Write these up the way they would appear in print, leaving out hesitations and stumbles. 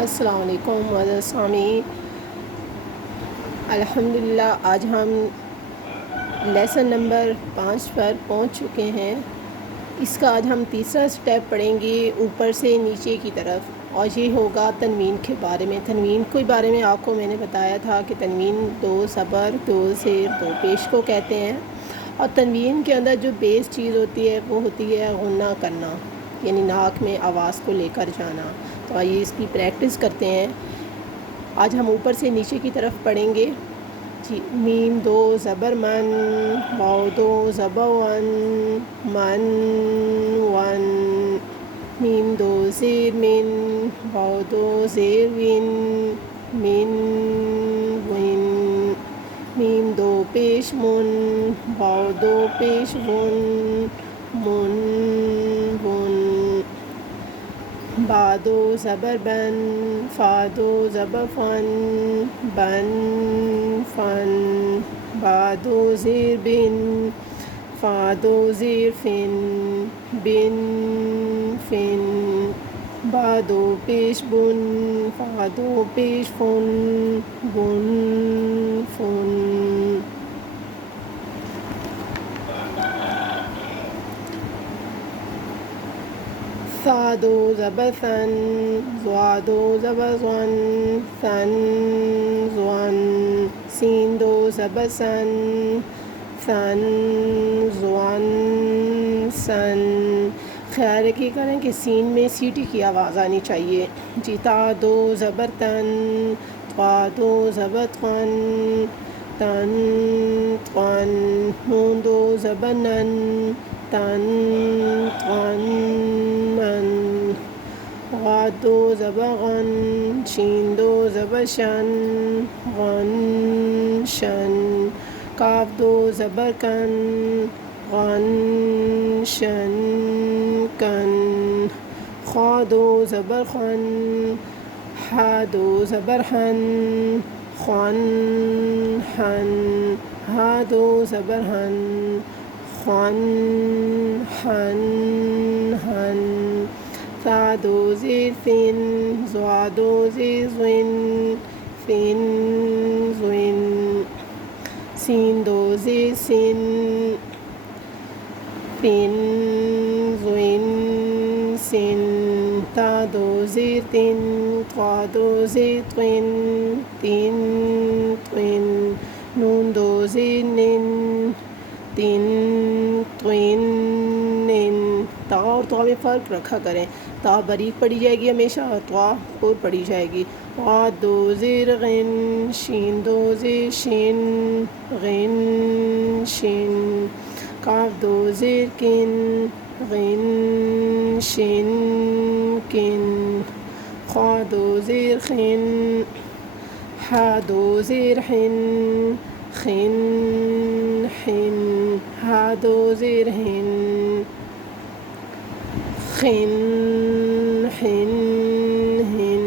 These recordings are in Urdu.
السلام علیکم معزز سامعین، الحمدللہ آج ہم لیسن نمبر 5 پر پہنچ چکے ہیں۔ اس کا آج ہم تیسرا سٹیپ پڑھیں گے اوپر سے نیچے کی طرف، اور یہ ہوگا تنوین کے بارے میں۔ تنوین کے بارے میں آپ کو میں نے بتایا تھا کہ تنوین 2 زبر 2 زیر 2 پیش کو کہتے ہیں، اور تنوین کے اندر جو بیس چیز ہوتی ہے وہ ہوتی ہے غنہ کرنا، یعنی ناک میں آواز کو لے کر جانا۔ تو آئیے اس کی پریکٹس کرتے ہیں۔ آج ہم اوپر سے نیچے کی طرف پڑھیں گے۔ جی، میم 2 زبر من، واو 2 زبر ون، من ون، میم 2 زیر من، واو 2 زیر ون، من ون، میم 2 پیش من، واو 2 پیش ون، من ون، با 2 زبر بن، فا 2 زبر فن، بن فن، با 2 زیر بن، فا 2 زیر فن، بن فن، با 2 پیش بن، فا 2 پیش فن، بن فن، ثا 2 زبر ثن، ضا 2 زبر ظن، ثن ظن، سین 2 زبر سن، ثن ظن سن۔ خیال رکھیے کریں کہ سین میں سیٹی کی آواز آنی چاہیے۔ جی، تا 2 زبر تن، طا 2 زبر تن، تن تن، نون 2 زبر نن، تن تن من، غا 2 زبر غن، شین 2 زبر شن، غن شن، کاف 2 زبر کن، غن شن کن، خا 2 زبر خن، ہا 2 زبر ہن، خن ہن، ہا 2 زبر ہن، خن ہن ہن، ثا 2 زیر فن، ضا 2 زیر زن، فن زن، سین 2 زیر سن، فن زن سن، تا 2 زیر تن، طا 2 زیر طن، تن طن، نون 2 زیر نن، تن طن نن۔ تا اور طا میں فرق رکھا کریں، تا باریک پڑھی جائے گی ہمیشہ، اور طا پر پڑھی جائے گی۔ غا 2 زیر غن، شین 2 زیر شن، غن شن، کاف 2 زیر کن، غن شن کن، خا 2 زیر خن، ہا 2 زیر حن، خن حن، ہا 2 زیر حن، خن حن حن،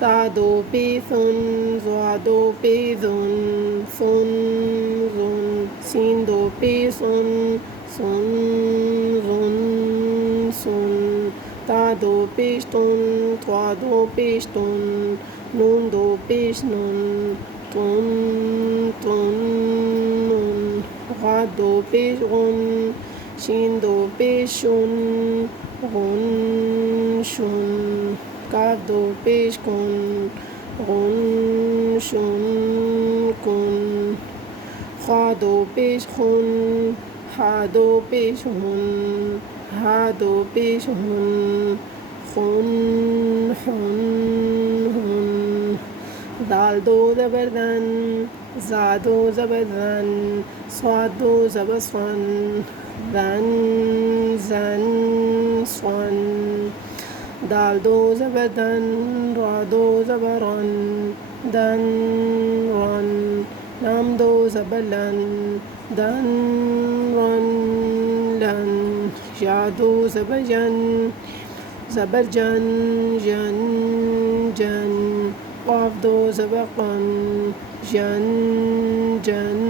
ثا 2 پی ثن، ضا 2 پی ظن، ثن ظن، سین 2 پی ثن، ثن ظن ثن، تا 2 پیش تن، طا 2 پیش تن، نون 2 پیش نن، تن تن نن، غا 2 پیش غن، شین 2 پیش شن، غن شن، کاف 2 پیش کن، غن شن کن، خا 2 پیش خن، ہا 2 پیش ہن، ہا 2 پیش ہن، خن ہن ہن، دال 2 زبر دن، زا 2 زبر زن، صاد 2 زبر سن، زن زن سن، دال 2 زبر دن، را 2 زبر رن، دن رن، لام 2 زبر لن، دن رن لن، یا 2 زبر جن، زبر جن جن جن، قاف 2 زبر قن، جن جن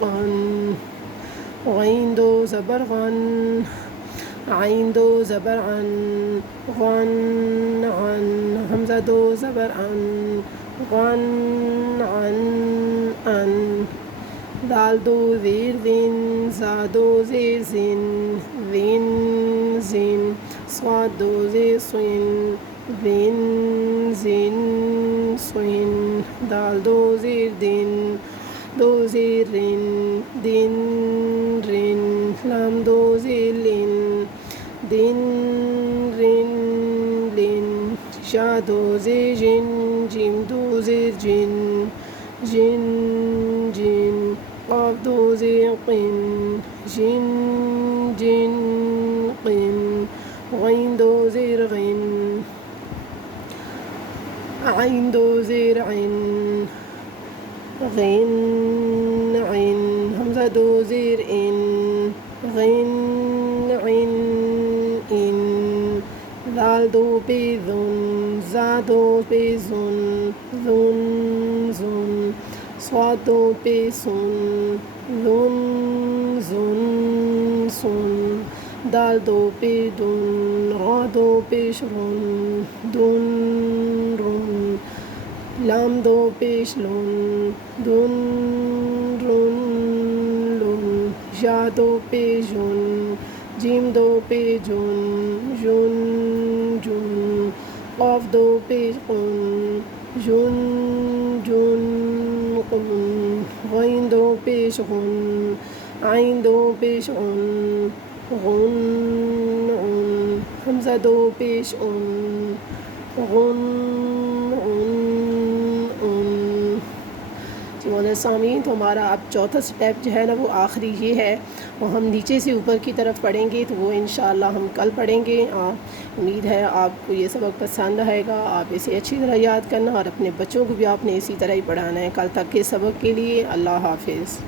قن، غین 2 زبر غن، عین 2 زبر عن، غن عن، حمزہ دو زبر ان غن عن ان دال دو زیر دن زا دو زیر زن ذن زن صاد دو زیر صن ذن زن صن دال دو زیر دن دو زیر رن دن رن لام دو زیر لن دن رن لن شا دو زیر جن جیم دو زیر جن جن جن قاف دو زیر قن جن جن قن غین دو زیر غن عین دو زیر عن غن عن حمزہ دو زیر ان غن عن ان دال دو پہ ذن زا دو پہ ذن ذن ذن صاد دو پہ سن ذن ذن سن دال دو پہ دن را دو پیش رن دن رن لام دو پیش لن دن رن لن یا دو پہ جن جیم دو پہ جن جن جن قاف دو پہ قن جن جن قن غین دو پیش غن عین دو پیش غن غن عن حمزہ دو پیش ان غن عن ان۔ جی مولانا سامعین، تو ہمارا اب چوتھا سٹیپ جو ہے نا وہ آخری یہ ہے، وہ ہم نیچے سے اوپر کی طرف پڑھیں گے، تو وہ انشاءاللہ ہم کل پڑھیں گے۔ امید ہے آپ کو یہ سبق پسند آئے گا، آپ اسے اچھی طرح یاد کرنا اور اپنے بچوں کو بھی آپ نے اسی طرح ہی پڑھانا ہے۔ کل تک کے سبق کے لیے اللہ حافظ۔